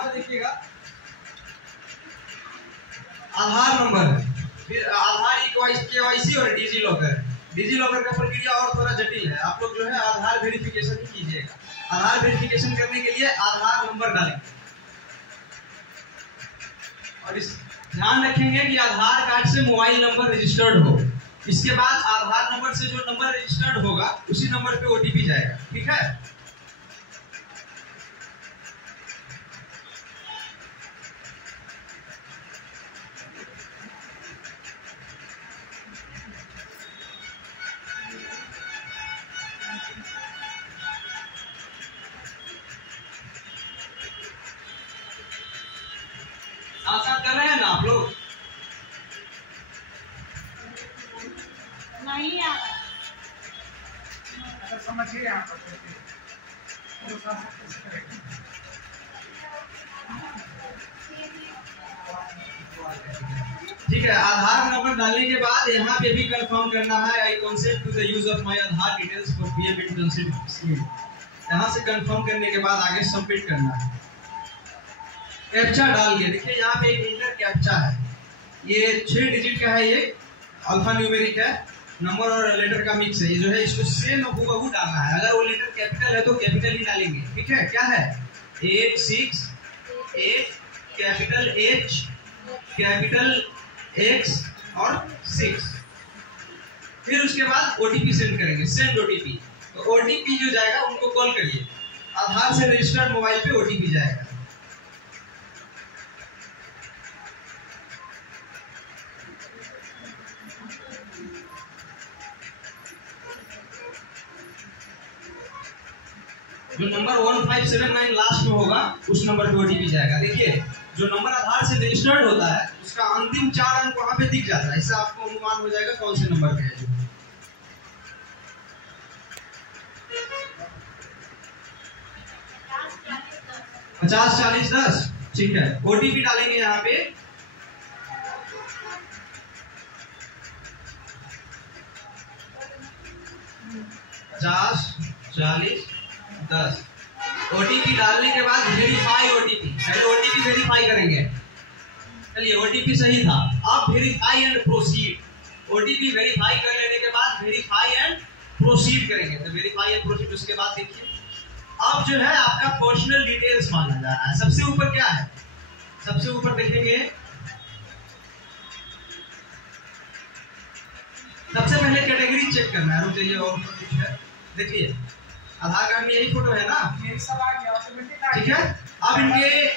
यहाँ पे देखिएगा आधार नंबर है, फिर आधार KYC और डिजी लॉकर। डिजी लॉकर का प्रक्रिया और थोड़ा जटिल है, आप लोग जो है आधार वेरिफिकेशन ही कीजिएगा। आधार वेरिफिकेशन करने के लिए आधार नंबर डालेंगे और इस ध्यान रखेंगे कि आधार कार्ड से मोबाइल नंबर रजिस्टर्ड हो। इसके बाद आधार नंबर से जो नंबर रजिस्टर्ड होगा उसी नंबर पे OTP जाएगा, ठीक है। साथ कर रहे हैं ना आप लोग? नहीं आ समझिए यहाँ पर ठीक है। आधार नंबर डालने के बाद यहाँ पे भी कंफर्म करना है I consent to the use of my Aadhaar details for PM internship scheme. यहाँ से कंफर्म करने के बाद आगे सबमिट करना है। कैप्चा डाल के देखिए यहाँ पे एक इंटर कैप्चा है, ये 6 डिजिट का है, ये अल्फा न्यूमेरिक है, नंबर और लेटर का मिक्स है। ये जो है इसको सेम हूबहू डालना है। अगर वो लेटर कैपिटल है तो कैपिटल ही डालेंगे, ठीक है। क्या है 8 6 8 कैपिटल H कैपिटल X और 6। फिर उसके बाद OTP सेंड करेंगे, सेंड OTP। तो OTP जो जाएगा उनको कॉल करिए, आधार से रजिस्टर्ड मोबाइल पे OTP जाएगा। जो नंबर 1579 लास्ट में होगा उस नंबर पे OTP जाएगा। देखिए जो नंबर आधार से रजिस्टर्ड होता है उसका अंतिम 4 अंक वहां पे दिख जाता है, इससे आपको अनुमान हो जाएगा कौन से नंबर पे है। 50 40 10, ठीक है। OTP डालेंगे यहाँ पे, पचास 40 10। OTP डालने के बाद वेरीफाई OTP, पहले OTP वेरीफाई करेंगे। चलिए OTP सही था, अब verify and proceed. OTP verify कर लेने के बाद वेरीफाई एंड प्रोसीड करेंगे। तो वेरीफाई एंड प्रोसीड उसके बाद देखिए अब जो है आपका पर्सनल डिटेल्स मांगा जा रहा है। सबसे ऊपर क्या है, सबसे ऊपर देखेंगे सबसे पहले कैटेगरी चेक करना है। रुक जाइए और कुछ है, देखिए आधार कार्ड में यही फोटो है ना, ठीक है। अब इनके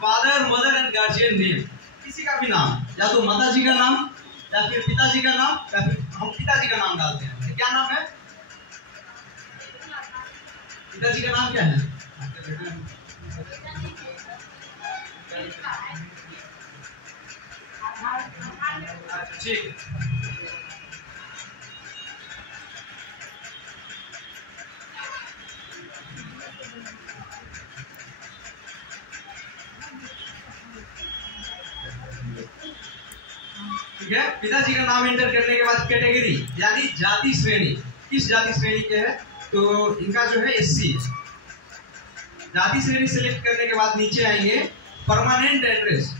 father mother and guardian name, किसी का भी नाम, या तो माता जी का नाम या फिर पिताजी का नाम, या फिर हम पिताजी का नाम डालते हैं। क्या नाम है पिताजी का नाम, क्या है? ठीक, ठीक है। पिताजी का नाम एंटर करने के बाद कैटेगरी यानी जाति श्रेणी, किस जाति श्रेणी के है, तो इनका जो है SC। जाति श्रेणी सिलेक्ट करने के बाद नीचे आएंगे permanent address,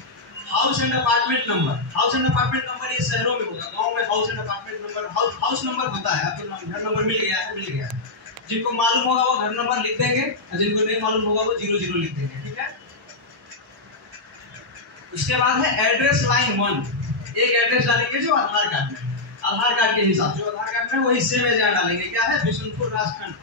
house and apartment number. House and apartment number ये शहरों में होगा, गांव में house and apartment number house number होता है। आपको घर नंबर मिल गया है, मिल गया है। जिनको मालूम होगा वो घर नंबर लिख देंगे और जिनको नहीं मालूम होगा वो 00 लिख देंगे, ठीक है। उसके बाद है एड्रेस लाइन 1, एक एड्रेस डालेंगे जो आधार कार्ड में, आधार कार्ड के हिसाब से आधार कार्ड में वही सेम एज डालेंगे। क्या है बिशुनपुर राजखंड।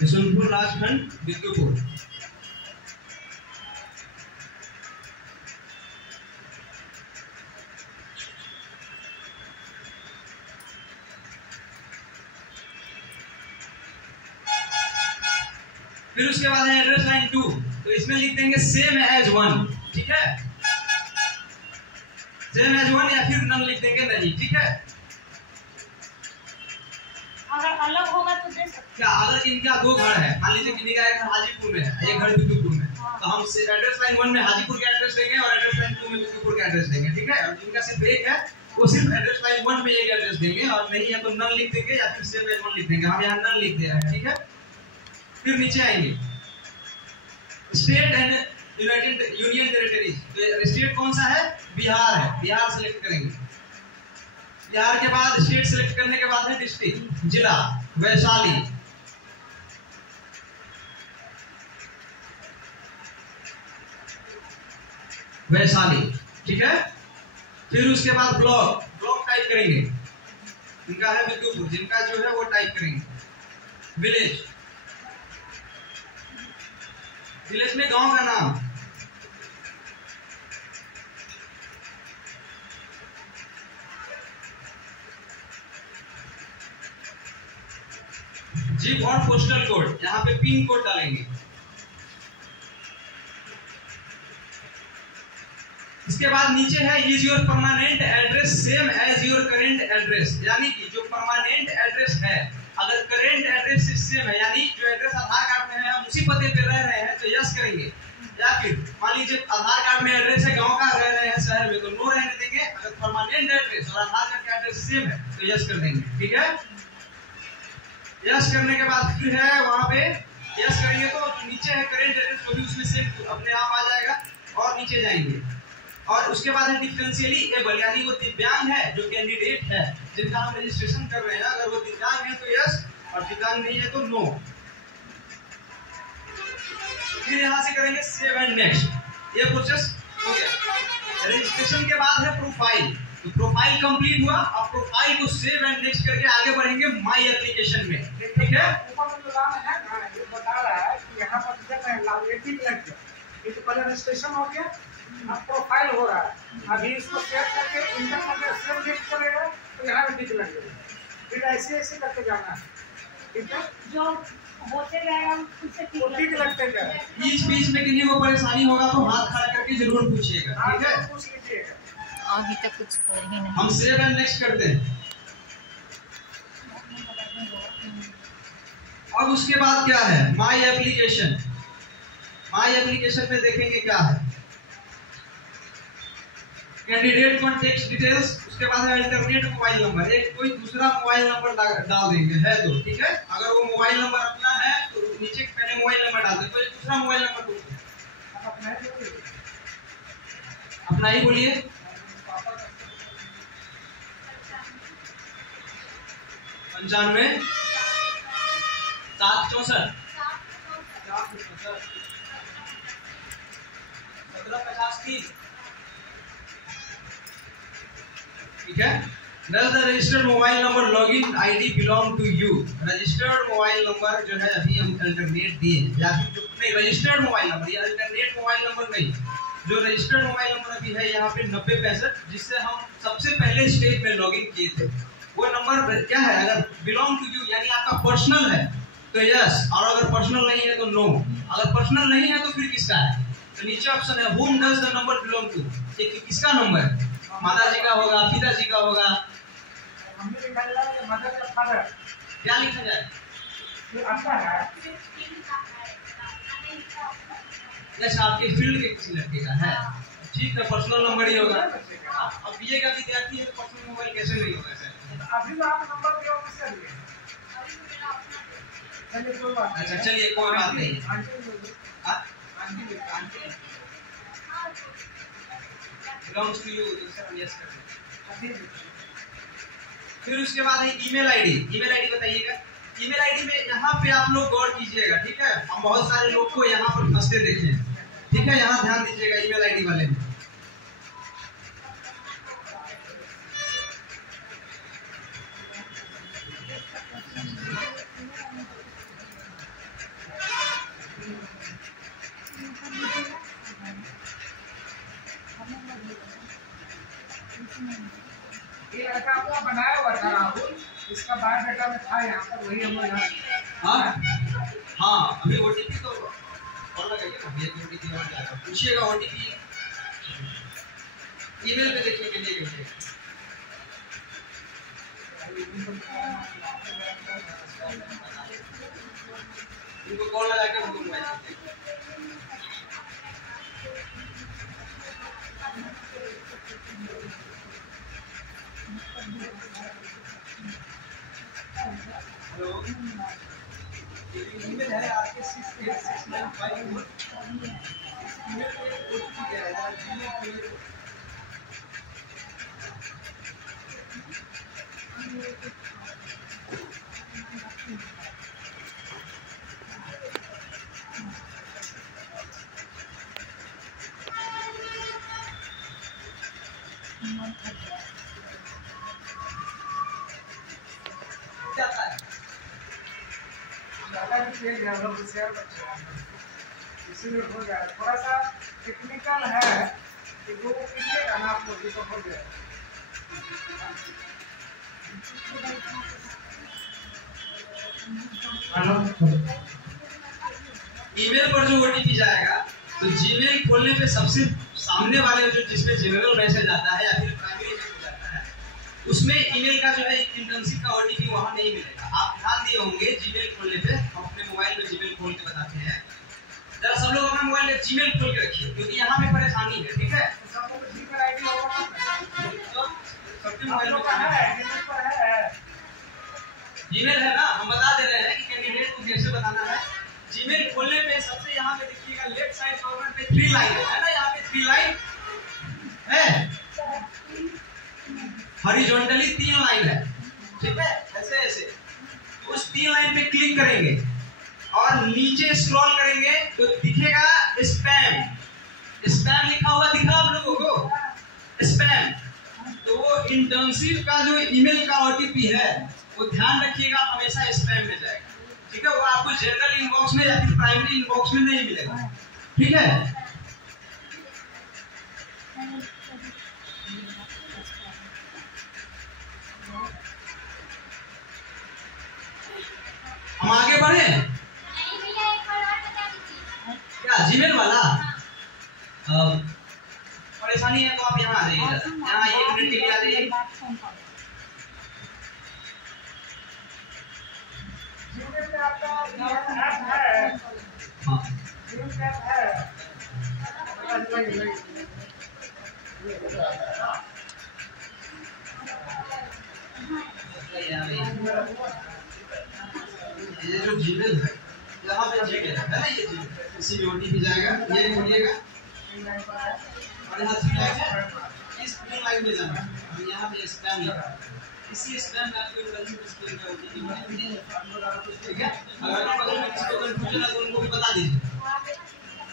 बिशुनपुर राजखंड बिद्दुपुर। फिर उसके बाद है एड्रेस लाइन 2, तो इसमें लिख देंगे सेम एज 1, ठीक है। सेम एज 1 या फिर नन लिख देंगे नहीं, ठीक है। अगर अलग होगा तो दे सकते। क्या अगर इनका 2 घर है, मान लीजिए किसी का एक घर हाजीपुर में है, एक घर बिद्दुपुर में, तो हम एड्रेस लाइन 1 में हाजीपुर का एड्रेस देंगे और एड्रेस लाइन 2 में बिद्दुपुर का एड्रेस देंगे, ठीक है। और इनका सिर्फ एक है वो सिर्फ एड्रेस लाइन 1 में एक एड्रेस देंगे, और नहीं है तो नन लिख देंगे या फिर सेव एज 1 लिख देंगे। हम यहाँ नन लिख दे रहे हैं, ठीक है। फिर नीचे आएंगे state and United union territories. तो स्टेट कौन सा है? बिहार है, बिहार सेलेक्ट करेंगे। बिहार के बाद स्टेट सेलेक्ट करने के बाद है डिस्ट्रिक्ट, जिला वैशाली। वैशाली, ठीक है। फिर उसके बाद ब्लॉक, ब्लॉक टाइप करेंगे, इनका है विद्युपुर, जिनका जो है वो टाइप करेंगे। विलेज, विलेज में गांव का नाम। जिप और पोस्टल कोड, यहाँ पे पिन कोड डालेंगे। इसके बाद नीचे है is your permanent address same as your current address, यानी कि जो परमानेंट एड्रेस है, अगर करेंट एड्रेस सेम है, यानी जो एड्रेस आधार कार्ड में है हम उसी पते पे रह रहे हैं तो यस करेंगे। या फिर मान लीजिए आधार कार्ड में एड्रेस है गांव का, रह रहे हैं शहर में, तो नो रहने देंगे। अगर परमानेंट एड्रेस और आधार कार्ड का एड्रेस सेम है तो यस कर देंगे, ठीक है। यस करने के बाद फिर है वहां पे यस करेंगे तो नीचे है करेंट एड्रेस, जो भी उसमें सेम अपने आप आ जाएगा। और नीचे जाएंगे और उसके बाद है डिफरेंशियली एबल, यानी वो दिव्यांग है जो कैंडिडेट है जिनका हम रजिस्ट्रेशन कर रहे हैं, अगर वो दिव्यांग है तो यस और दिव्यांग नहीं है तो नो। फिर यहाँ से करेंगे सेव एंड नेक्स्ट। ये प्रोसेस हो गया। रजिस्ट्रेशन के बाद है प्रोफाइल, तो प्रोफाइल कंप्लीट हुआ। अब प्रोफाइल को सेव एंड नेक्स्ट करके आगे बढ़ेंगे माई एप्लीकेशन में, ठीक है। बता रहा है कि यहाँ पर ये तो पहले रजिस्ट्रेशन हो गया, अब प्रोफाइल हो रहा है। अभी इसको सेव करके इंटर करके सेव लिस्ट करेगा तो यहाँ भी टिक लग जाएगा। फिर ऐसे ऐसे करके जाना है, ठीक है। जो होते गए उससे टिक लगते गए। बीच में किसी को परेशानी होगा तो हाथ खड़ा करके जरूर पूछिएगा, ठीक है। पूछ लीजिएगा। अभी तक कुछ कर ही नहीं। हम सेव एंड नेक्स्ट करते हैं। अब उसके बाद क्या है? My application. माई एप्लीकेशन में देखेंगे क्या है, कैंडिडेट कॉन्टेक्ट डिटेल्स, उसके बाद है अल्टरनेट मोबाइल नंबर। एक कोई दूसरा मोबाइल नंबर डाल देंगे, है तो ठीक है। अगर वो मोबाइल नंबर अपना है तो नीचे पहले मोबाइल नंबर डाल दें, कोई दूसरा मोबाइल नंबर दो, अपना ही बोलिए। 95 764 1750, ठीक है। Does the registered mobile number login ID belong to you? Registered mobile number जो है अभी हम अल्टरनेट दिए, या फिर जो नहीं रजिस्टर्ड मोबाइल नंबर, ये अल्टरनेट मोबाइल नंबर नहीं, जो रजिस्टर्ड मोबाइल नंबर अभी है यहाँ पे 9065, जिससे हम सबसे पहले स्टेज में लॉगिन किए थे, वो नंबर क्या है? अगर बिलोंग टू यू यानी आपका पर्सनल है तो यस, और अगर पर्सनल नहीं है तो नो। अगर पर्सनल नहीं है तो फिर किसका है? तो नीचे ऑप्शन है whom does the number belong to, ये किसका नंबर है? माता जी का होगा, पिताजी का होगा, क्या लिखा जाए? यस, आपके फील्ड के किसी लड़के का है, ठीक है, पर्सनल नंबर ही होगा। अब बीए का विद्यार्थी है तो पर्सनल मोबाइल कैसे नहीं होगा सर? अभी आप नंबर दिया किसका दिया? अच्छा चलिए कोई बात नहीं। belongs to you, यस कर दें। फिर उसके बाद है ईमेल आईडी। ईमेल आईडी बताइएगा। ईमेल आईडी में यहाँ पे आप लोग गौर कीजिएगा, ठीक है। हम बहुत सारे लोग को यहाँ पर फंसते देखे हैं, ठीक है, यहाँ ध्यान दीजिएगा ईमेल आईडी वाले में। ये लड़का आपका बनाया हुआ था राहुल, इसका बायोडाटा में था यहाँ पर, वही हम लोग। हाँ अभी ओटीपी तो और लगाइए ना, ये ओटीपी और जाएगा, पूछिएगा ओटीपी ईमेल पे देखने के लिए कैसे। इनको कॉल लगा के उनको मोबाइल जाता है। ज़्यादा भी तेज है, हम लोग शेयर बच्चे हैं, इसीलिए हो जाए। थोड़ा सा टेक्निकल है कि वो कीजिएगा ना आप लोग तो हो जाए। ईमेल पर जो ओटीपी जाएगा तो जीमेल खोलने पे सबसे सामने वाले जो जिसमें जनरल मैसेज आता है या फिर प्राइमरी मैसेज आता है उसमें ईमेल का जो है इंटर्नशिप का ओटीपी वहां नहीं मिलेगा। आप ध्यान दिए होंगे जीमेल खोलने पे, हम अपने मोबाइल में जीमेल खोल के बताते हैं। जरा सब लोग अपना मोबाइल में जीमेल खोल के रखिए क्योंकि यहाँ पे परेशानी है, ठीक है? सब लोग जीमेल आईडी होगा, सबके मोबाइल में जीमेल है ना, हम बता दे रहे हैं कि कैंडिडेट को कैसे बताना है। जीमेल खोलने पे सबसे यहाँ पे देखिएगा लेफ्ट साइड कॉर्नर पे 3 लाइन है ना, यहाँ पे 3 लाइन है, हॉरिजॉन्टली 3 लाइन है, ठीक है? ऐसे ऐसे उस 3 लाइन पे क्लिक करेंगे और नीचे स्क्रॉल करेंगे तो दिखेगा स्पैम। स्पैम लिखा हुआ दिखा आप लोगों को, स्पैम। तो वो इंटर्नशिप का जो ईमेल का ओटीपी है वो ध्यान रखिएगा हमेशा स्पैम में जाएगा, ठीक है? वो आपको जनरल इनबॉक्स में या फिर प्राइमरी इनबॉक्स में नहीं मिलेगा, ठीक है? हम आगे बढ़े क्या? जीमेल वाला परेशानी है तो आप यहाँ आ जाइए, यहाँ 1 मिनट के लिए आ जाइए। जीमेल पे आपका ऐप है, हाँ जीमेल ऐप है, ये जो जीमेल है यहाँ पे जीमेल है ना, ये जीमेल इसी में ओटीपी जाएगा, ये खोलिएगा और यहाँ 3 लाइन है, इस 3 लाइन में जाना है। हम यहाँ पे स्पैम लिखा है, इसी स्पैम में आपको इंटर्नशिप स्किल का ओटीपी मिलेगा, ठीक है? अगर आप बगल में किसी को कंफ्यूजन है तो उनको भी बता दीजिए,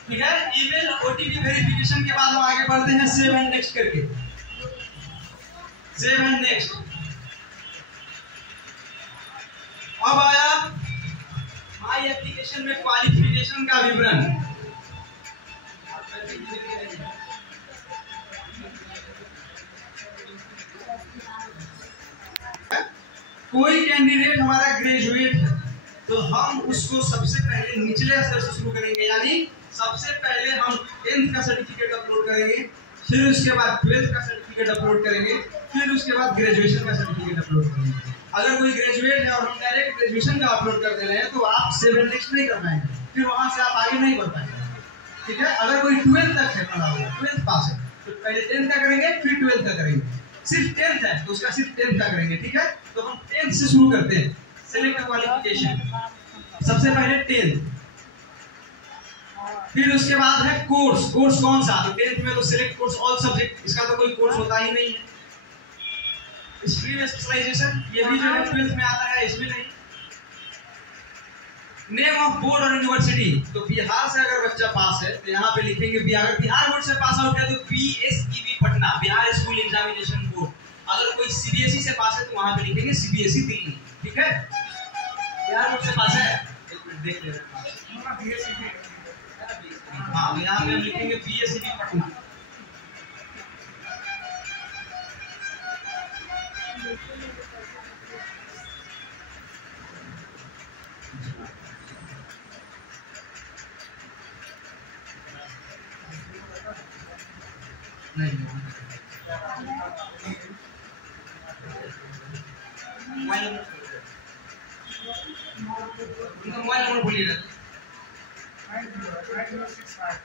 ठीक है? ईमेल ओटीपी वेरिफिकेशन के बाद हम आगे बढ़ते हैं सेव एंड नेक्स्ट करके। सेव एंड नेक्स्ट अब आया माई एप्लीकेशन में क्वालिफिकेशन का विवरण। कोई कैंडिडेट हमारा ग्रेजुएट है तो हम उसको सबसे पहले निचले स्तर से शुरू करेंगे, यानी सबसे पहले हम 10th का सर्टिफिकेट अपलोड करेंगे, फिर उसके बाद 12th का सर्टिफिकेट अपलोड करेंगे, फिर उसके बाद ग्रेजुएशन का सर्टिफिकेट अपलोड करेंगे। अगर कोई ग्रेजुएट है और हम डायरेक्ट ग्रेजुएशन का अपलोड कर दे रहे हैं तो आप सेव एंड नेक्स्ट नहीं कर पाएंगे, फिर वहां से आप आगे नहीं बढ़ पाएंगे, ठीक है? अगर कोई 12th तक है पढ़ा हुआ, 12th पास है तो पहले 10th का करेंगे फिर 12th का करेंगे। सिर्फ 10th है तो उसका सिर्फ 10th का करेंगे, ठीक है? तो हम 10th से शुरू करते हैं। सेलेक्ट क्वालिफिकेशन, सबसे पहले 10th, फिर उसके बाद है कोर्स। कोर्स कौन सा? तो 10th में तो सिलेक्ट कोर्स ऑल सब्जेक्ट, इसका तो कोई कोर्स होता ही नहीं है। स्ट्रीम स्पेशलाइजेशन ये भी जो है 12th में आता है, इसमें नहीं। नेम ऑफ बोर्ड और यूनिवर्सिटी, तो बिहार से अगर बच्चा पास है तो यहाँ पे लिखेंगे अगर बिहार बोर्ड से पास आउट है तो BSEB Patna, Bihar school examination board. अगर कोई CBSE से पास है तो वहां पे लिखेंगे CBSE दिल्ली, ठीक है? बिहार बोर्ड से पास है, एक मिनट देख लेना। हाँ, यहाँ पे हम लिखेंगे BSEB पटना। नहीं मोबाइल नंबर बोलिएगा। 9065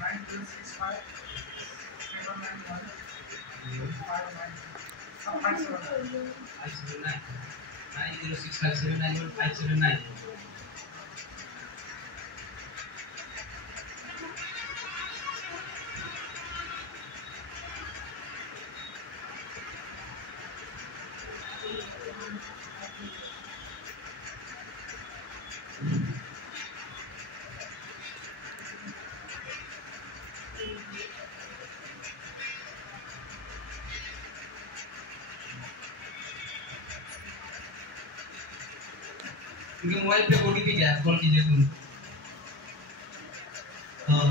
9065 791 579 9065791579। उनके मोबाइल पे ओटीपी क्या है, कॉल कीजिए तुम। हाँ,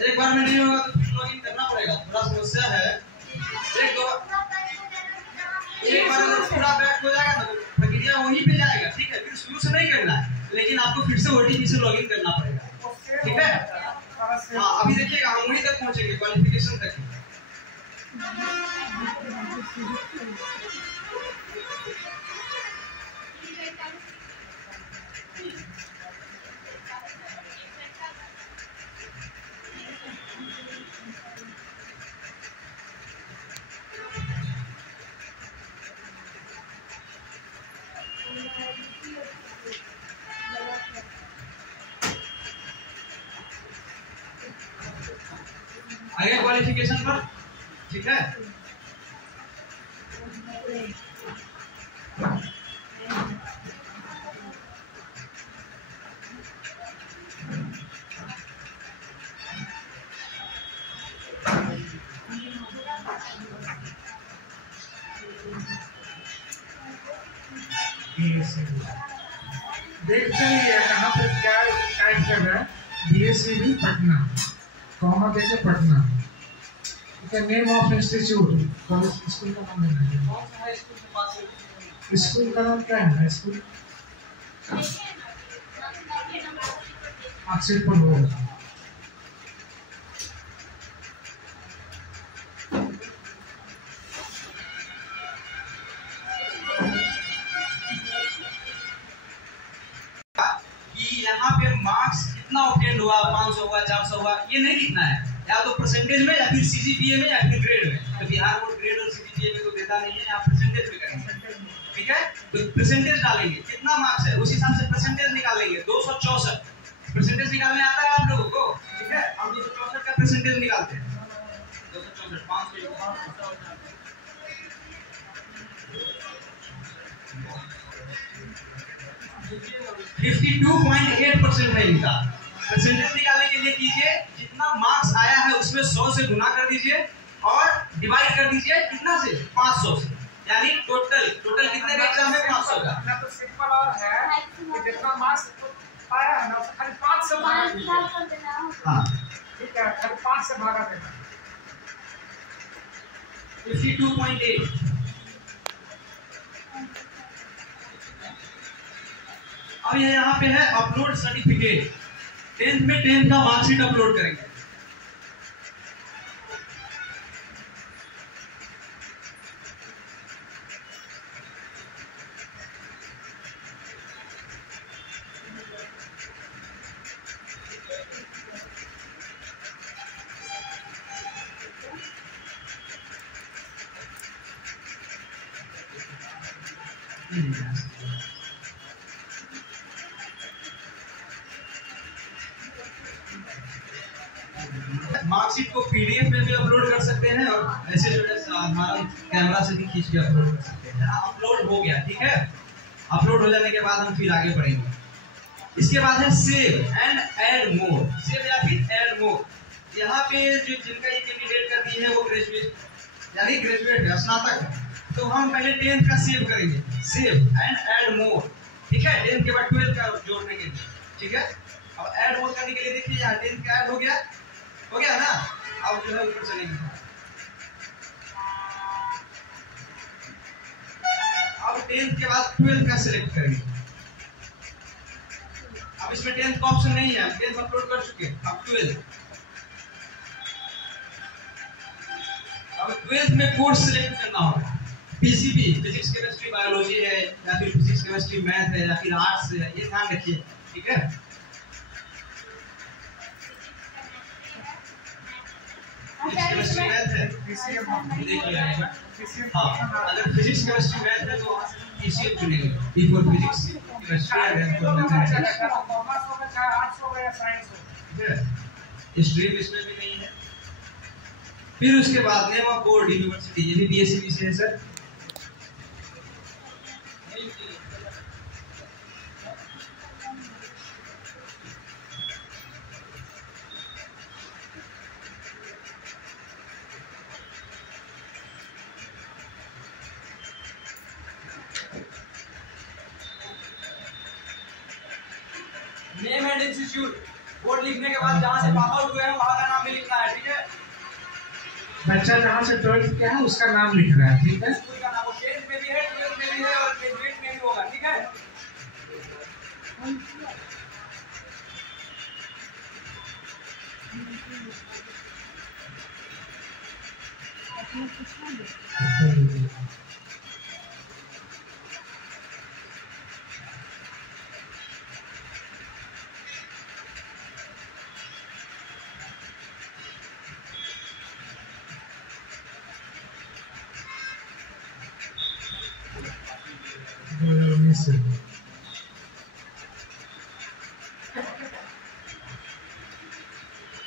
एक बार में नहीं होगा तो फिर लॉगिन करना पड़ेगा, थोड़ा समस्या है। एक बार अगर पूरा बैक हो जाएगा ना तो प्रक्रिया वहीं पे जाएगा, ठीक है। फिर शुरू से नहीं करना है, लेकिन आपको फिर से ओटीपी से लॉगिन करना पड़ेगा, ठीक है। हाँ, अभी देखिएगा हम वहीं तक पहुंचेंगे, क्वालिफिकेशन तक। आगे क्वालिफिकेशन पर, ठीक है। देखते ही है यहाँ पे क्या टाइप करना है, BSCB पटना, कॉमा देके पटना, ठीक है। Name of institute, college school का नाम लेना है। स्कूल का नाम क्या है? स्कूल मार्कशीट पर होगा। यहाँ पे मार्क्स कितना ऑब्टेन हुआ, 500 हुआ, 400 हुआ, ये नहीं लिखना है। या तो परसेंटेज में, या फिर सीजीपीए में, या फिर ग्रेड में। तो बिहार बोर्ड ग्रेड और सीजीपीए में तो देता नहीं है, आप परसेंटेज में करेंगे, ठीक है। तो परसेंटेज डालेंगे, कितना मार्क्स है उस हिसाब से परसेंटेज निकालेंगे। 264 परसेंटेज निकालने आता है आप लोगों को, ठीक है। हम 264 का परसेंटेज निकालते हैं। 264 52.8% है इनका। परसेंटेज निकालने के लिए कीजिए, जितना मार्क्स आया है उसमें 100 से गुना कर दीजिए और डिवाइड कर दीजिए कितना से, 500 से। यानी टोटल कितने का एग्जाम है, 500 का। तो सिंपल और है कि जितना मार्क्स आया है ना खाली 5 से भागा दीजिए। हाँ, ठीक है, खाली 5 से भागा देना। 52.8। अब ये यहाँ पे है अपलोड सर्टिफिकेट। 10th में 10th का मार्कशीट अपलोड करेंगे। मार्कशीट को पीडीएफ में भी अपलोड कर सकते हैं और ऐसे जो है हमारा कैमरा से भी खींच के अपलोड कर सकते हैं। अपलोड हो गया, ठीक है। अपलोड हो जाने के बाद हम फिर आगे बढ़ेंगे। इसके बाद है save and add more. Save या फिर ऐड मोर। यहाँ पे जो जिनका ये कैंडिडेट का दी है वो ग्रेजुएट यानी ग्रेजुएट है, स्नातक है, तो हम पहले 10th का सेव करेंगे, सेव एंड ऐड मोर, ठीक है। 10th के बाद 12th का जोड़ने के लिए, ठीक है। अब ऐड मोर करने के लिए देखिए यहाँ 10th का ऐड हो गया ना। अब जो है ऊपर चलेंगे, अब 10th के बाद 12th का सिलेक्ट करेंगे। अब इसमें 10th का ऑप्शन नहीं है, 10th अपलोड कर चुके हैं। अब 12th, अब 12th में कोर्स सिलेक्ट करना होगा। पीसीबी फिजिक्स केमिस्ट्री बायोलॉजी है, या फिर फिजिक्स केमिस्ट्री मैथ है, या फिर आर्ट्स है, ये ध्यान रखिए, ठीक है। केमिस्ट्री मैथ है, देखिए हाँ, अगर फिजिक्स केमिस्ट्री मैथ है तो पीसीएम चुनेंगे। B for physics chemistry and for mathematics, commerce हो गया, आर्ट्स हो गया, साइंस हो गया, ठीक है। स्ट्रीम इसमें भी नहीं है। फिर उसके बाद नेम ऑफ बोर्ड यूनिवर्सिटी, ये भी बीएससी से है सर। इंस्टीट्यूट। बोर्ड लिखने के बाद जहाँ से पास आउट हुए हैं वहाँ का नाम भी लिखना है, ठीक है। बच्चा जहाँ से 12th किया है उसका नाम लिख रहा है, ठीक है। स्कूल का नाम 10th में भी है, 12th में भी है और ग्रेजुएट में भी होगा, ठीक है।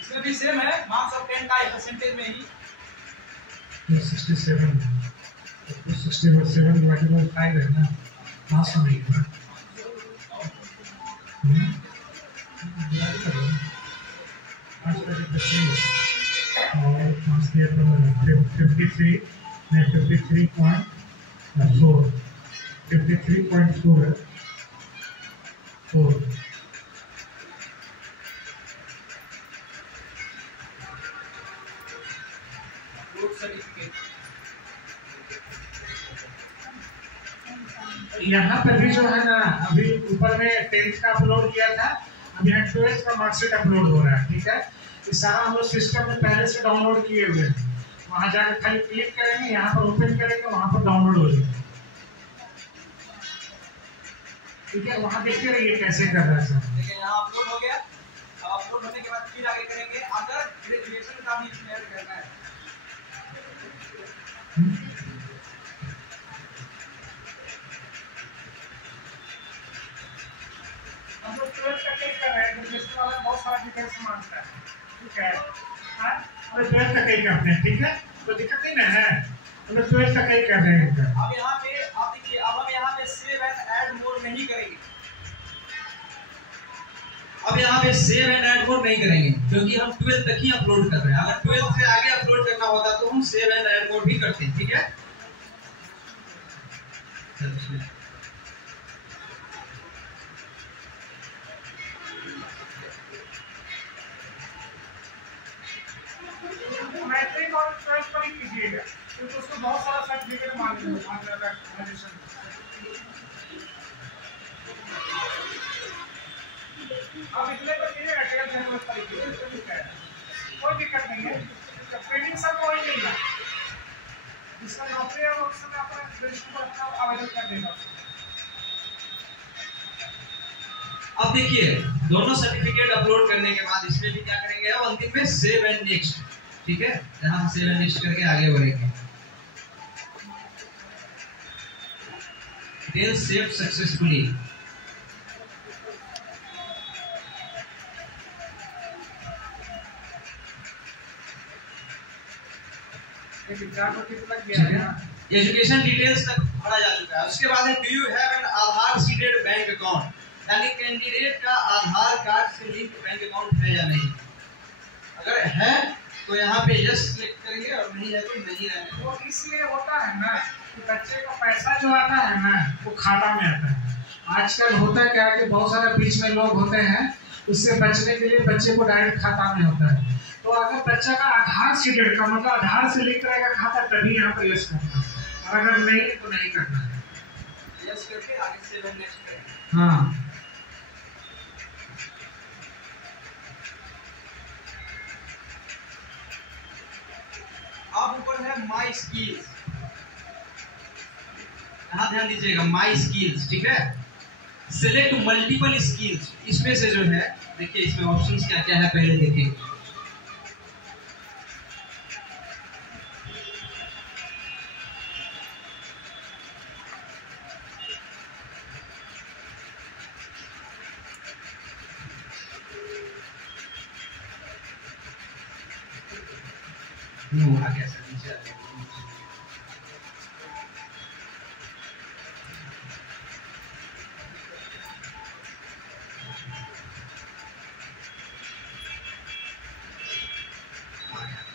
इसमें भी सेम है, मार्क्स ऑफ 10 का परसेंटेज में ही 67 डिवाइडेड बाय 5 है ना, पास हो गई है। और पास किया तो 53 में 53.4 53.4 है 4। यहाँ पर भी जो है ना, अभी ऊपर में 10th का अपलोड किया था, अब यहाँ 12th का मार्कशीट अपलोड हो रहा है, ठीक है। ये सारा हम लोग सिस्टम में पहले से डाउनलोड किए हुए हैं। वहाँ जाकर खाली क्लिक करेंगे, यहाँ पर ओपन करेंगे, वहाँ पर डाउनलोड हो जाएगा, ठीक है। वहाँ देखते रहिए कैसे कर रहा है सर। देखिए यहाँ अपलोड हो गया। अब अपलोड होने के बाद फिर आगे करेंगे, अगर ग्रेजुएशन का भी इसमें ऐड करना है। हम लोग 12th का क्लिक कर रहे हैं, ग्रेजुएशन वाला बहुत सारा डिटेल्स मांगता है, ठीक है। हाँ, और 12th का क्लिक करते हैं, ठीक है। तो दिक्कत नहीं ना है, हम लोग 12th का क्लिक कर रहे हैं। अब यहाँ पे आप देखिए, अब हम यहाँ पे सेव एंड ऐड मोर नहीं करेंगे। अब यहाँ पे सेव एंड ऐड मोर नहीं करेंगे क्योंकि हम 12th तक ही अपलोड कर रहे हैं। अगर 12th से आगे अपलोड करना होता तो हम सेव एंड ऐड मोर भी करते हैं, ठीक है। मैट्रिक और 12th पर ही कीजिएगा, क्योंकि उसको बहुत सारा सर्टिफिकेट मांगते हैं। आप इतने पर कीजिएगा, 12th पर कीजिएगा, कोई दिक्कत नहीं है। ट्रेनिंग सब कोई नहीं है, जिसका नौकरी है वो उस समय अपने रजिस्टर पर अपना आवेदन कर देगा। अब देखिए, दोनों सर्टिफिकेट अपलोड करने के बाद इसमें भी क्या करेंगे, अब अंतिम में सेव एंड नेक्स्ट, ठीक है। यहाँ हम सेव एंड नेक्स्ट करके आगे बढ़ेंगे। Details save successfully. Education details तक भरा जा चुका है। उसके बाद है do you have an Aadhaar seeded bank account, यानी कैंडिडेट का आधार कार्ड से लिंक बैंक अकाउंट है या नहीं। अगर है तो यहाँ पे यस क्लिक करेंगे और नहीं है तो नहीं रहेंगे। वो इसलिए होता है ना कि बच्चे का पैसा जो आता है ना वो खाता में आता है। आजकल होता क्या है कि बहुत सारे बीच में लोग होते हैं, उससे बचने के लिए बच्चे को डायरेक्ट खाता में होता है। तो अगर बच्चा का आधार सीडेड का मतलब आधार से लिंक रहेगा खाता, तभी यहाँ पर यस करना है, और अगर नहीं तो नहीं करना है। यस करके आगे सेव एंड नेक्स्ट करेंगे। हाँ, अब ऊपर है माई स्किल्स, यहाँ ध्यान दीजिएगा, माई स्किल्स, ठीक है। सिलेक्ट मल्टीपल स्किल्स, इसमें से जो है देखिए इसमें ऑप्शंस क्या क्या है पहले देखिए। आ गया सर, नीचे आ गया।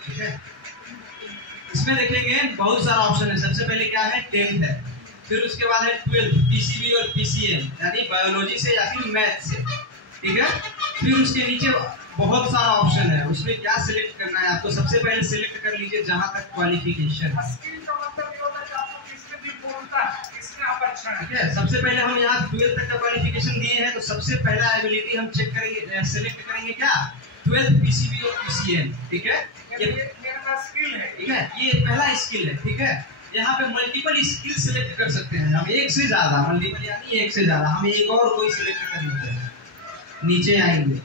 ठीक है, इसमें देखेंगे बहुत सारा ऑप्शन है। सबसे पहले क्या है, 10th है, फिर उसके बाद है 12th, पीसीबी और पीसीएम यानी बायोलॉजी से या फिर मैथ से, ठीक है। फिर उसके नीचे बहुत सारा ऑप्शन है, उसमें क्या सिलेक्ट करना है आपको। सबसे पहले सिलेक्ट कर लीजिए जहाँ तक क्वालिफिकेशन, स्किल का मतलब ये होता है कि आपको किसमें भी पूर्णता है, किसमें आप अच्छा है। ठीक है। सबसे पहले हम यहाँ 12th तक का क्वालिफिकेशन दिए हैं, तो सबसे पहला एबिलिटी हम चेक करेंगे, सिलेक्ट करेंगे क्या, 12th PCB और PCN, ठीक है। ये मेरे पास स्किल है, ठीक है, ये पहला स्किल है, ठीक है। यहाँ पे मल्टीपल स्किल सिलेक्ट कर सकते हैं हम, एक से ज्यादा, मल्टीपल यानी एक से ज्यादा। हम एक और कोई सिलेक्ट कर लेते हैं, नीचे आएंगे,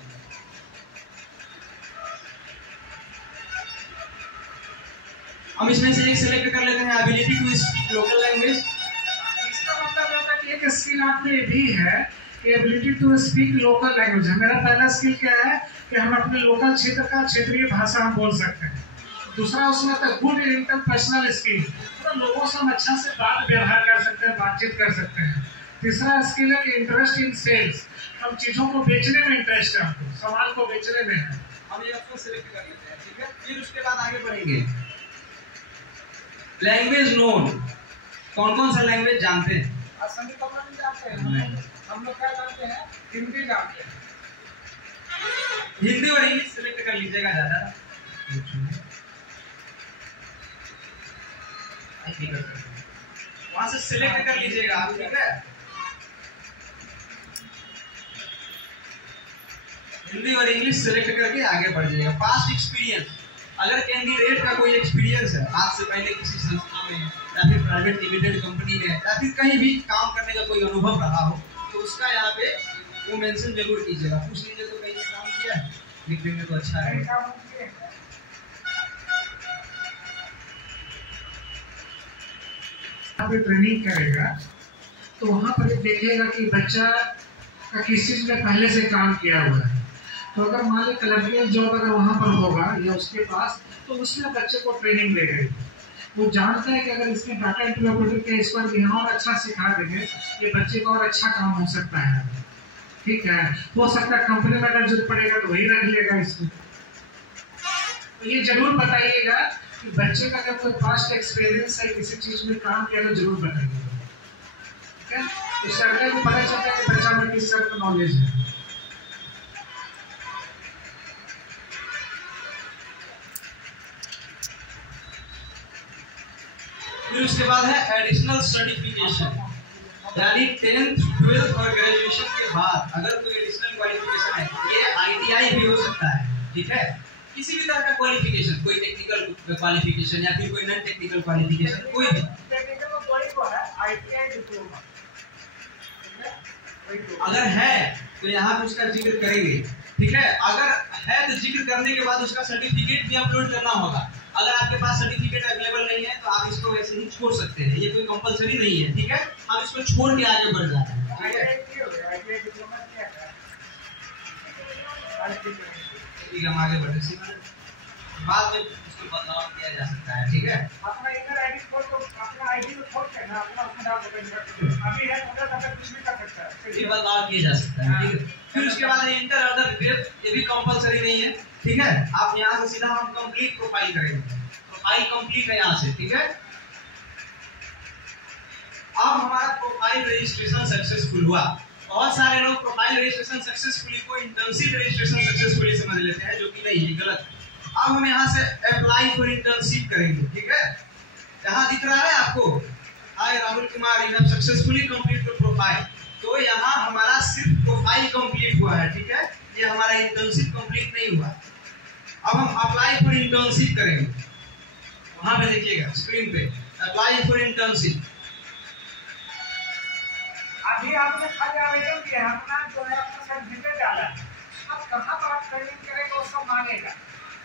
हम इसमें से एक सिलेक्ट कर लेते हैं, ability to speak local language. इसका मतलब होता है कि एक स्किल आप में भी है, ability to speak local language. मेरा पहला स्किल क्या है कि हम अपने लोकल क्षेत्र का क्षेत्रीय भाषा हम बोल सकते हैं। दूसरा उसमें था गुड इंटरपर्सनल स्किल, तो लोगों से हम अच्छा से बात व्यवहार कर सकते हैं, बातचीत कर सकते हैं। तीसरा स्किल है कि इंटरेस्ट इन सेल्स, हम चीजों को बेचने में इंटरेस्ट है, हमको सामान को बेचने में है। हम ये ऑप्शन सिलेक्ट कर लेते हैं, ठीक है। फिर उसके बाद आगे बढ़ेंगे, लैंग्वेज नोन, कौन कौन सा लैंग्वेज जानते हैं। असमी कपड़ा नहीं जानते हैं, हम लोग क्या जानते हैं, हिंदी जानते हैं। हिंदी और इंग्लिश सिलेक्ट कर लीजिएगा ज्यादा, वहां से सिलेक्ट कर लीजिएगा आप, ठीक है। हिंदी और इंग्लिश सिलेक्ट करके आगे बढ़ जाइएगा। पास्ट एक्सपीरियंस, अगर कैंडिडेट का कोई एक्सपीरियंस है आज से पहले किसी संस्था में या फिर प्राइवेट लिमिटेड कंपनी में या फिर कहीं भी काम करने का कोई अनुभव रहा हो, तो उसका यहाँ पे वो मेंशन जरूर कीजिएगा। पूछ लीजिए तो कहीं काम किया है, लिख देंगे तो अच्छा है। ट्रेनिंग करेगा तो वहाँ पर देखेगा कि बच्चा का किस चीज में पहले से काम किया हुआ है। तो अगर मान ली कलर्जिकल जॉब अगर वहाँ पर होगा या उसके पास, तो उसमें बच्चे को ट्रेनिंग देगा। वो जानता है कि अगर इसमें डाटा एंट्री ऑपरेटर के इस पर ध्यान और अच्छा सिखा देंगे, ये बच्चे का और अच्छा काम हो सकता है, ठीक है। हो सकता है कंपनी में अगर जरूरत पड़ेगा तो वही रख लेगा इसको। तो ये जरूर बताइएगा कि बच्चे का अगर कोई पास्ट एक्सपीरियंस है किसी चीज में काम किया तो जरूर बताइएगा, ठीक है। तो सरकार को पता चलता है कि बच्चा में किस तरह का नॉलेज है। फिर उसके बाद है एडिशनल सर्टिफिकेशन, यानी 10th 12th और ग्रेजुएशन के बाद अगर कोई एडिशनल क्वालिफिकेशन है, ये ITI भी हो सकता है, ठीक है। किसी भी तरह का क्वालिफिकेशन, कोई टेक्निकल क्वालिफिकेशन या फिर कोई नॉन टेक्निकल क्वालिफिकेशन, कोई भी अगर है तो यहाँ पे उसका जिक्र करेंगे, ठीक है। अगर है तो जिक्र करने के बाद उसका सर्टिफिकेट भी अपलोड करना होगा। अगर आपके पास सर्टिफिकेट अवेलेबल नहीं है तो आप इसको वैसे ही छोड़ सकते हैं, ये कोई कंपलसरी नहीं है, ठीक है। हम इसको छोड़ के आगे बढ़ जाते हैं, ठीक है। ठीक है, हम आगे बढ़े, बाद में उसको बदलाव किया जा सकता है, ठीक है। अपना ईमेल आईडी खोल तो अपना आईडी तो खोल के ना अपना उसमें डाल देंगे, अभी है तो तब कुछ भी कर सकता है, ये बदलाव किया जा सकता है, ठीक है। फिर उसके बाद इंटर अदर डिटेल, ये भी कंपलसरी नहीं है, ठीक है। आप यहाँ से सीधा हम कंप्लीट प्रोफाइल करेंगे, प्रोफाइल कंप्लीट है यहाँ से, ठीक है। अब हमारा प्रोफाइल रजिस्ट्रेशन सक्सेसफुल हुआ। बहुत सारे लोग प्रोफाइल रजिस्ट्रेशन सक्सेसफुली को इंटर्नशिप रजिस्ट्रेशन सक्सेसफुली समझ लेते हैं, जो कि नहीं है, गलत है। अब हम यहाँ से अप्लाई फॉर इंटर्नशिप करेंगे, ठीक है। यहाँ दिख रहा है आपको, hi Rahul Kumar, you have successfully complete your profile. तो यहाँ हमारा सिर्फ प्रोफाइल कंप्लीट हुआ है, ठीक है। ये हमारा इंटर्नशिप कंप्लीट नहीं हुआ। अब हम अप्लाई फॉर इंटर्नशिप करेंगे, वहां पे देखिएगा स्क्रीन पे अप्लाई फॉर इंटर्नशिप। अभी आपने खाली आवेदन किया, अपना जो है अपना सर्टिफिकेट डाला है। अब कहाँ पर आप ट्रेनिंग करेंगे उसको मांगेगा,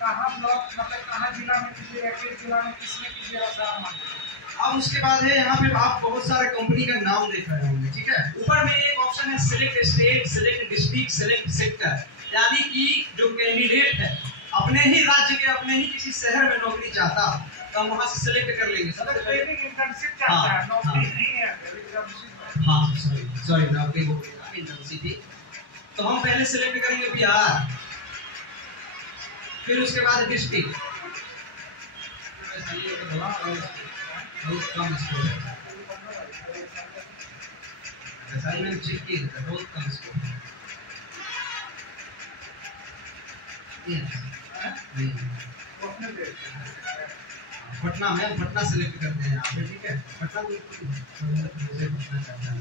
कहाँ ब्लॉक मतलब कहाँ जिला में कीजिएगा, किस जिला में किसमें कीजिएगा, सारा मांगेगा। अब उसके बाद है यहाँ पे आप बहुत सारे कंपनी का नाम देख रहे होंगे, ठीक है। ऊपर में एक ऑप्शन है select state, select district, select sector, यानी कि जो कैंडिडेट है अपने ही राज्य के अपने ही किसी शहर में नौकरी चाहता तो हम वहाँ से सिलेक्ट कर लेंगे। सबसे पहले इंटर्नशिप चाहता है, नौकरी नहीं है, हाँ सॉरी नौकरी हो गई इंटर्नशिप थी। तो हम पहले सिलेक्ट करेंगे बिहार, फिर उसके बाद डिस्ट्रिक्ट, बहुत कम स्कोर है, असाइनमेंट चेक किए थे बहुत कम स्कोर। नहीं, वो अपने देश पटना में, पटना सेलेक्ट करते हैं यहाँ पे, ठीक है। पटना तो पटना चाहता है।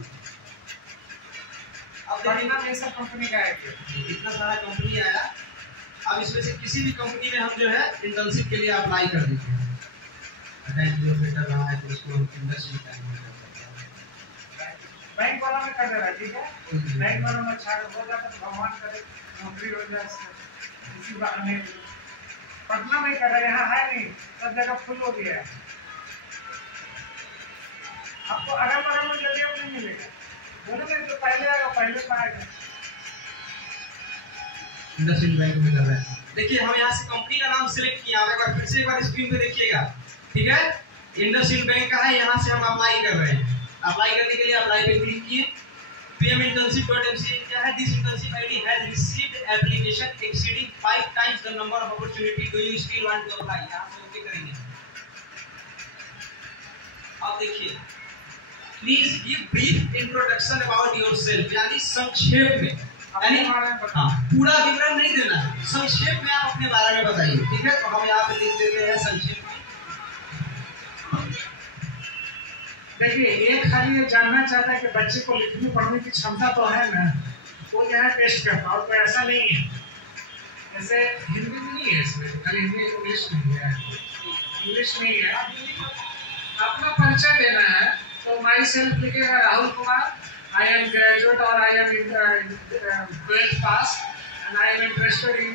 अब पटना में सब कंपनी का है क्या? इतना सारा कंपनी आया, अब इसमें से किसी भी कंपनी में हम जो है इंटर्नशिप के लिए अप्लाई कर देते हैं। बैंक जो बेटर रहा है तो उसको इंडस्ट्री बैंक वाला में कर दे रहा है, ठीक है। बैंक वाला में अच्छा हो जाता तो भगवान करे नौकरी हो जाए इसी बहाने। पटना में कर रहे हैं, यहाँ है नहीं, सब जगह फुल हो गया है। आपको अगल बगल में जल्दी नहीं मिलेगा, बोले नहीं तो पहले आएगा, पहले पाएगा। इंडस्ट्रियल बैंक में कर रहे हैं। देखिए हम यहाँ से कंपनी का नाम सिलेक्ट किया, एक बार फिर से एक बार स्क्रीन पे देखिएगा, ठीक है। इंडस्ट्रियल बैंक का है, यहाँ से हम अप्लाई कर रहे हैं। अप्लाई करने के लिए अप्लाई पे क्लिक किए। pminternship.mca क्या है, this internship ID has received application exceeding 5 times the number of opportunity, do you still want to apply. यहाँ से ओके करेंगे। अब देखिए, please give brief introduction about yourself, यानी संक्षेप में, यानी हाँ पूरा विवरण नहीं देना है, संक्षेप में आप अपने बारे में बताइए, ठीक है। तो हम यहाँ पे लिख देते हैं संक्षेप में। देखिए एक खाली ये जानना चाहता है कि बच्चे को लिखने पढ़ने की क्षमता तो है ना, वो यहाँ टेस्ट करता, और कोई ऐसा नहीं है। ऐसे हिंदी में नहीं है इसमें, खाली हिंदी इंग्लिश नहीं है, इंग्लिश नहीं है। अपना परिचय देना है तो माई सेल्फ लिखेगा Rahul Kumar, I am graduate और I am 12th pass and I am interested in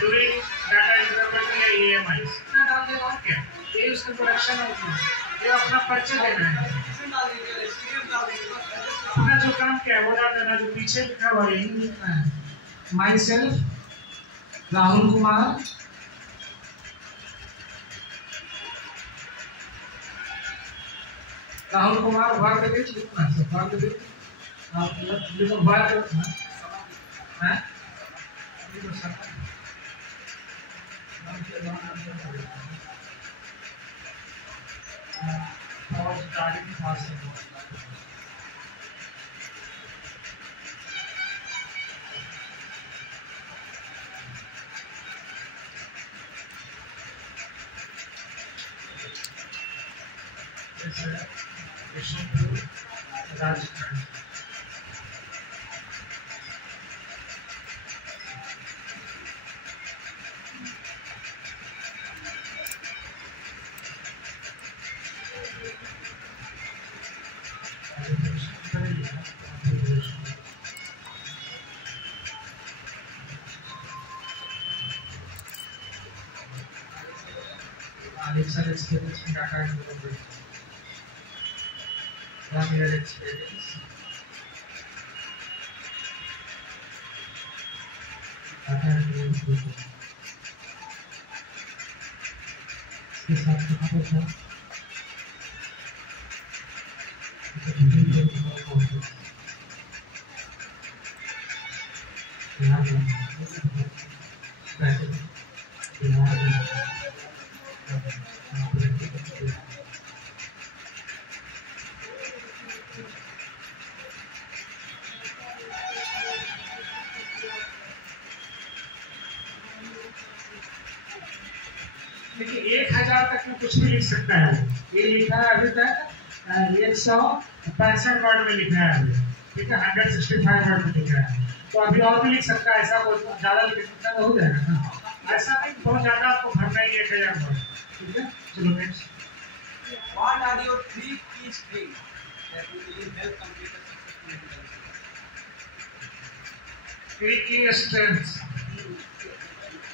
doing data interpret या EMI। इतना डाल दे और क्या, ये उसका प्रोडक्शन है, ये अपना परिचय देना है। अपना जो काम क्या है वो डाल देना, जो पीछे लिखा हुआ है यही लिखना है। माई सेल्फ राहुल कुमार, राहुल कुमार वर्ग के लिखना है, वर्ग के आप लिखो वर्ग है और स्टार्टिंग क्लास से Rajasthan Alexa experience in data development. 1 year experience. Data development. इसके साथ कहाँ पर था? देखिए 1000 तक में कुछ भी लिख सकता है। ये लिखा है अभी तक 165 वर्ड में लिखा है अभी, ठीक है। 165 वर्ड में लिखा है, तो अभी और भी लिख सकता है। ऐसा कुछ ज्यादा लिख सकता तो हो जाएगा ना, ऐसा नहीं बहुत ज्यादा आपको भरना ही 1000 वर्ड, ठीक है। चलो next. What are your 3 key skills that will help complete a successful internship? 3 key strengths।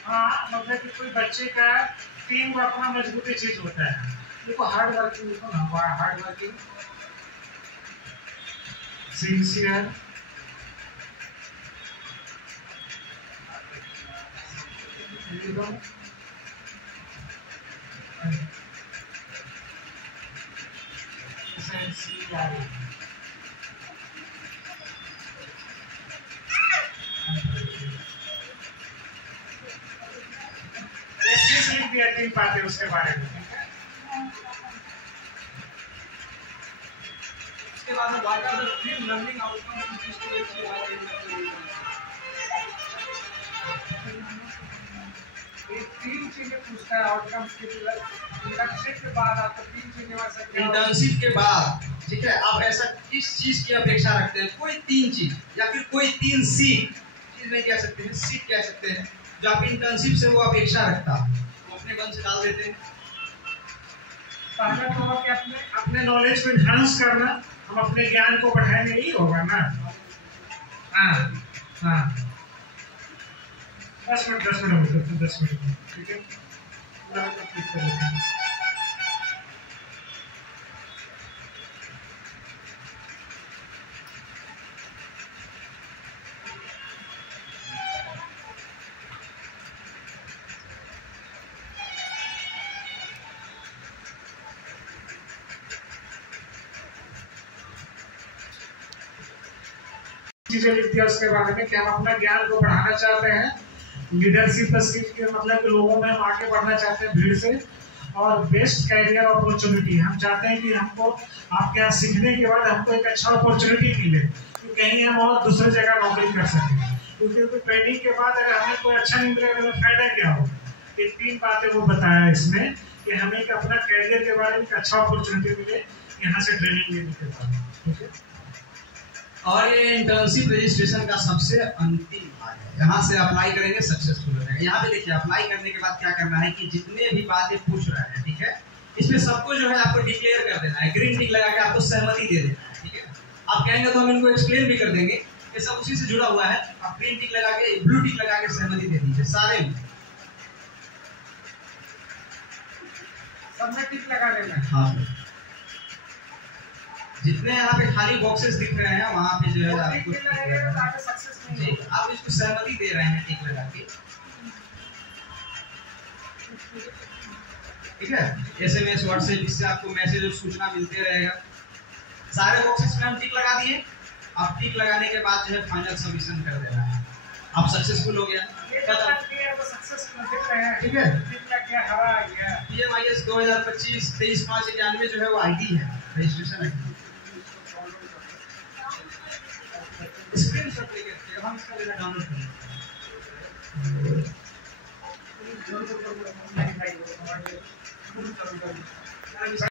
हाँ मतलब कि कोई बच्चे का टीम वर्क में मजबूती चीज होता है। देखो हार्ड वर्किंग, देखो ना हार्ड वर्किंग, सिंसियर, भी नहीं पाते उसके बारे में। उसके बाद में what are the 3 learning outcomes which students you have in चीजें पूछता है आउटकम्स के लिए। इंटर्नशिप के बाद आपको 3 चीजें वहाँ से इंटर्नशिप के बाद, ठीक है, आप ऐसा किस चीज की अपेक्षा रखते हैं? कोई 3 चीज या फिर कोई 3 सीख, चीज नहीं कह सकते हैं, सीख कह सकते हैं, जो आप इंटर्नशिप से वो अपेक्षा रखता है, वो अपने मन से डाल देते हैं। पहले तो हम अपने नॉलेज को एनहांस करना, हम अपने ज्ञान को बढ़ाएंगे, यही होगा ना। हाँ हाँ 10 मिनट 10 मिनट, ठीक है। चीजें लिख दिया उसके बारे में कि हम अपना ज्ञान को बढ़ाना चाहते हैं, लीडरशिप स्किल के मतलब कि लोगों में हम आगे बढ़ना चाहते हैं भीड़ से, और बेस्ट कैरियर अपॉर्चुनिटी, हम चाहते हैं कि हमको आपके यहाँ सीखने के बाद हमको एक अच्छा अपॉर्चुनिटी मिले कि कहीं हम और दूसरी जगह नौकरी कर सकें, क्योंकि ट्रेनिंग के बाद अगर हमें कोई अच्छा नहीं मिलेगा तो फायदा क्या हो। ये 3 बातें वो बताया इसमें कि हमें एक अपना कैरियर के बारे में एक अच्छा अपॉर्चुनिटी मिले यहाँ से ट्रेनिंग लेने के बाद, ठीक है। और ये इंटर्नशिप रजिस्ट्रेशन का सबसे अंतिम भाग है, यहाँ से अप्लाई करेंगे सक्सेसफुल हो जाएगा। यहाँ पे देखिए अप्लाई करने के बाद क्या करना है कि जितने भी बातें पूछ रहे हैं, ठीक है, इसमें सबको जो है आपको डिक्लेयर कर देना है, ग्रीन टिक लगा के आपको सहमति दे देना है, ठीक है। आप कहेंगे तो हम इनको एक्सप्लेन भी कर देंगे, ये सब उसी से जुड़ा हुआ है। आप ग्रीन टिक लगा के, ब्लू टिक लगा के सहमति दे दीजिए सारे में, सब में टिक लगा देना है। हाँ, जितने यहाँ पे खाली बॉक्सेस दिख रहे हैं वहाँ पे जो है आपको जी, आप इसको सहमति दे रहे हैं टिक लगा के, ठीक है। SMS व्हाट्सएप इससे आपको मैसेज और सूचना मिलते रहेगा। सारे बॉक्सेस में हम टिक लगा दिए। आप टिक लगाने के बाद जो है फाइनल सबमिशन कर देना है, आप सक्सेसफुल हो गया, ठीक है। PMIS 2025 23/5/91 जो है वो ID है, रजिस्ट्रेशन ID। स्क्रीनशॉट लेके हम इसका लेना डाउनलोड करेंगे।